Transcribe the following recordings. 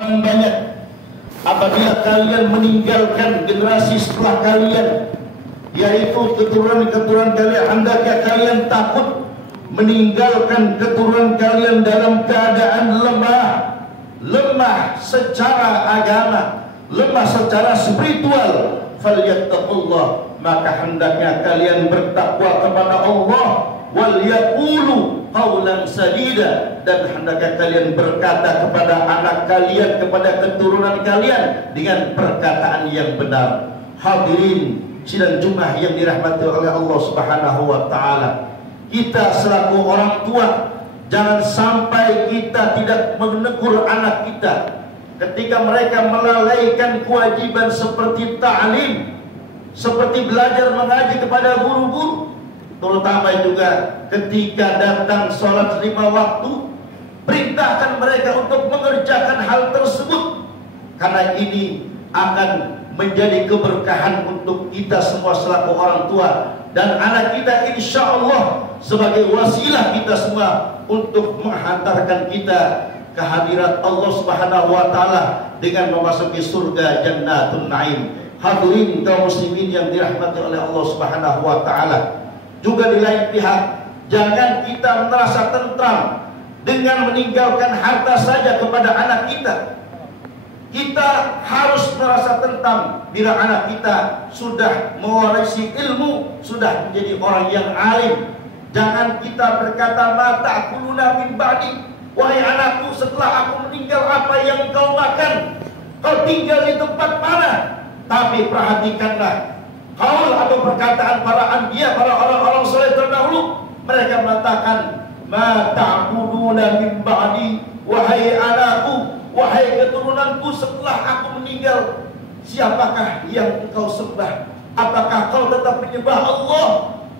banyak apabila kalian meninggalkan generasi setelah kalian, yaitu keturunan-keturunan kalian, hendaknya kalian takut meninggalkan keturunan kalian dalam keadaan lemah secara agama, lemah secara spiritual. Falyattaqullah, maka hendaknya kalian bertakwa kepada Allah. Wal yaqulu qawlan sadida, dan hendaknya kalian berkata kepada anak kalian, kepada keturunan kalian dengan perkataan yang benar. Hadirin sidang Jumat yang dirahmati oleh Allah Subhanahu wa taala, kita selaku orang tua jangan sampai kita tidak menegur anak kita ketika mereka melalaikan kewajiban seperti ta'lim, seperti belajar mengaji kepada guru-guru. Terutama juga ketika datang sholat 5 waktu, perintahkan mereka untuk mengerjakan hal tersebut, karena ini akan menjadi keberkahan untuk kita semua selaku orang tua dan anak kita, insya Allah sebagai wasilah kita semua untuk menghantarkan kita ke hadirat Allah Subhanahu wa taala dengan memasuki surga Jannatun Naim. Hadirin kaum muslimin yang dirahmati oleh Allah Subhanahu wa taala, juga di lain pihak jangan kita merasa tentram dengan meninggalkan harta saja kepada anak kita. Kita harus merasa tentram bila anak kita sudah mewarisi ilmu, sudah menjadi orang yang alim. Jangan kita berkata, ma ta'kuluna min ba'di, wahai anakku, setelah aku meninggal apa yang kau makan? Kau tinggal di tempat mana? Tapi perhatikanlah kaul atau perkataan para anbiya, para orang-orang saleh terdahulu. Mereka mengatakan, ma ta'buduna min ba'di, wahai anakku, wahai keturunanku, setelah aku meninggal siapakah yang engkau sembah? Apakah kau tetap menyembah Allah?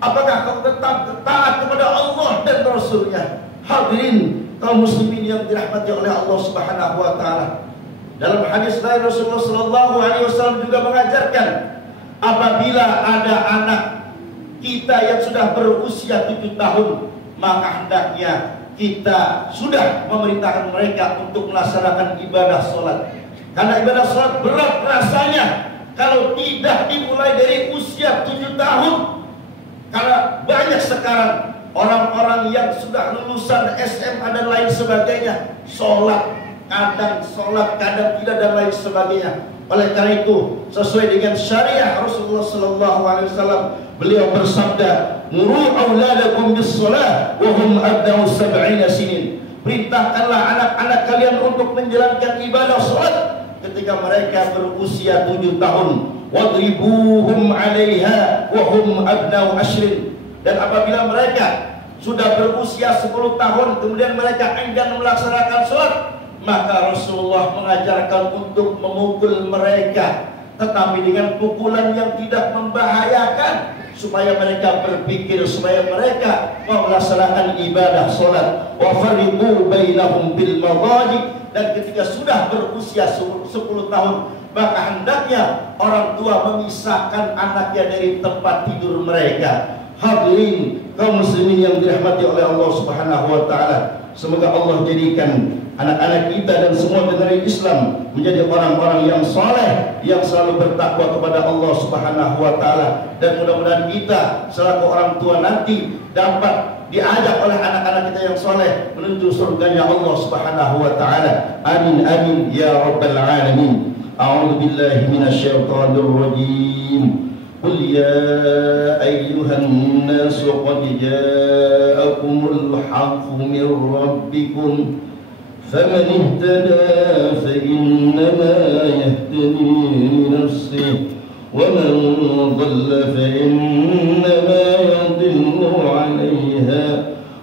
Apakah kau tetap taat kepada Allah dan Rasulnya? Hadirin kaum muslimin yang dirahmati oleh Allah Subhanahu wa taala, dalam hadis dari Rasulullah sallallahu alaihi wasallam juga mengajarkan, apabila ada anak kita yang sudah berusia 7 tahun, maka hendaknya kita sudah memerintahkan mereka untuk melaksanakan ibadah sholat. Karena ibadah sholat berat rasanya kalau tidak dimulai dari usia 7 tahun. Karena banyak sekarang orang-orang yang sudah lulusan SMA dan lain sebagainya, sholat kadang tidak dan lain sebagainya. Oleh karena itu, sesuai dengan syariah Rasulullah sallallahu alaihi wasallam, beliau bersabda, "Muru auladakum bis-shalah wa hum abna'u 70 sinin." Perintahkanlah anak-anak kalian untuk menjalankan ibadah salat ketika mereka berusia 7 tahun. Wadribuhum 'alaiha wa hum abna'u 10. Dan apabila mereka sudah berusia 10 tahun kemudian mereka enggan melaksanakan salat, maka Rasulullah mengajarkan untuk memukul mereka, tetapi dengan pukulan yang tidak membahayakan, supaya mereka berpikir, supaya mereka melaksanakan ibadah sholat. Wa fariqu bainahum bil madaji, dan ketika sudah berusia 10 tahun, maka hendaknya orang tua memisahkan anaknya dari tempat tidur mereka. Hadirin kaum muslimin yang dirahmati oleh Allah Subhanahu wa taala, semoga Allah jadikan anak-anak kita dan semua generasi Islam menjadi orang-orang yang saleh, yang selalu bertakwa kepada Allah Subhanahu wa taala, dan mudah-mudahan kita selaku orang tua nanti dapat diajak oleh anak-anak kita yang saleh menuju surganya Allah Subhanahu wa taala. Amin amin ya rabbal alamin. A'udzu billahi minasyaitonir rajim. Qul ya ayyuhan nas qad ja'akumul haqqu min rabbikum فمن اهتدى فإنما يهتدي لنفسه ومن ضل فإنما يضل عليها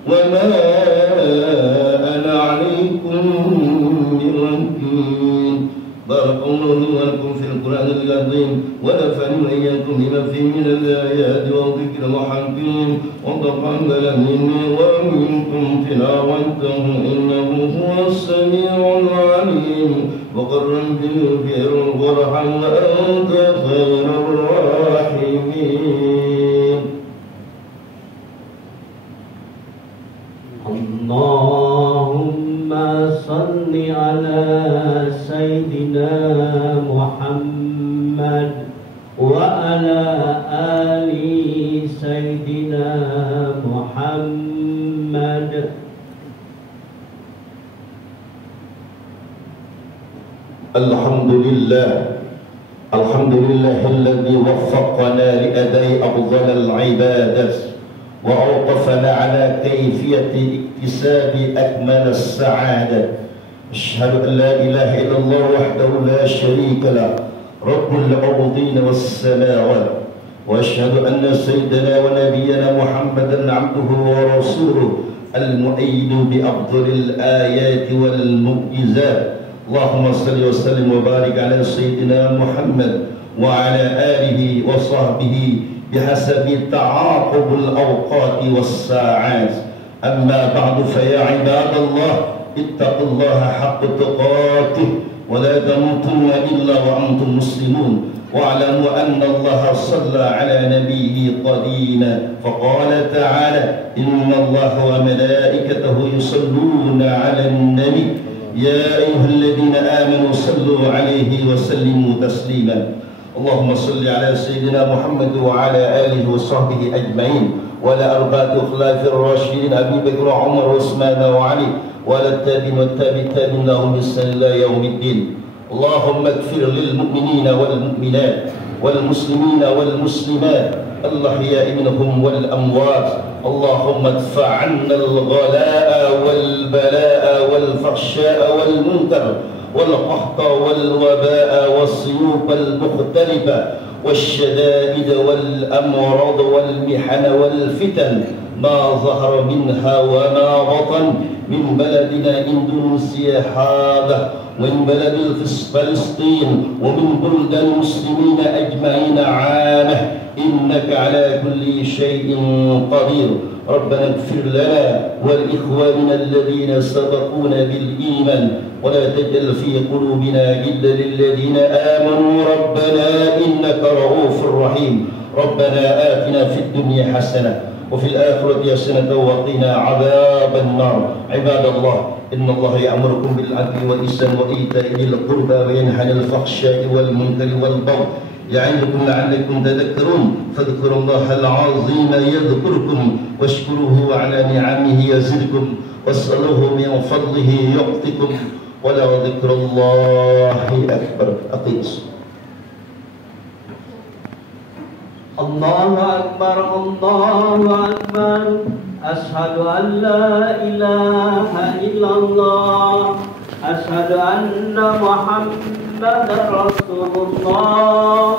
وما أنا عليكم بوكيل. بارك الله لي ولكم في القرآن العظيم ونفعني وإياكم بما فيه من الآيات والذكر الحكيم وتقبل مني ومنكم تلاوته إنه هو السميع العليم وقرن به وارحم وأنت خير الراحمين. اللهم صل على سيدنا محمد وعلى آل سيدنا محمد. الحمد لله الذي وفقنا لأداء أفضل العبادات وأوقفنا على كيفية اكتساب أكمل السعادة. أشهد أن لا إله إلا الله وحده لا شريك له رب الأرضين والسماوات، وأشهد أن سيدنا ونبينا محمدا عبده ورسوله المؤيد بأفضل الآيات والمعجزات. اللهم صل وسلم وبارك على سيدنا محمد وعلى آله وصحبه بحسب تعاقب الأوقات والساعات. أما بعد فيا عباد الله اتقوا الله حق تقاته ولا تموتن إلا وأنتم مسلمون، واعلموا أن الله صلى على نبيه قديما فقال تعالى إن الله وملائكته يصلون على النبي يا أيها الذين آمنوا صلوا عليه وسلموا تسليما. اللهم صل على سيدنا محمد وعلى آله وصحبه أجمعين وعلى أربعة خلفاء الراشدين أبي بكر وعمر وعثمان وعلي وعلى التابعين والتابعين لهم بإحسان إلى يوم الدين. اللهم اغفر للمؤمنين والمؤمنات والمسلمين والمسلمات الأحياء منهم والأموات. اللهم ادفع عنا الغلاء والبلاء والفحشاء والمنكر والقحط والوباء والسيوف المختلفة والشدائد والأمراض والمحن والفتن ما ظهر منها وما بطن من بلدنا إندونيسيا هذا ومن بلد فلسطين ومن بلدان المسلمين أجمعين عامة إنك على كل شيء قدير. ربنا اغفر لنا ولإخواننا الذين سبقونا بالإيمان ولا تجعل في قلوبنا غلا للذين آمنوا ربنا إنك رؤوف رحيم. ربنا آتنا في الدنيا حسنة وفي الآخرة حسنة وقنا عذاب النار. عباد الله إن الله يأمركم بالعدل والإحسان وإيتاء ذي القربى وينهى عن الفحشاء والمنكر والبغي يعظكم لعلكم تذكرون. فاذكروا الله العظيم يذكركم واشكروه على نعمه يزدكم واسألوه من فضله يعطكم ولذكر الله أكبر. أقيم الصلاة. الله أكبر الله أكبر أشهد أن لا إله إلا الله أشهد أن محمدا رسول الله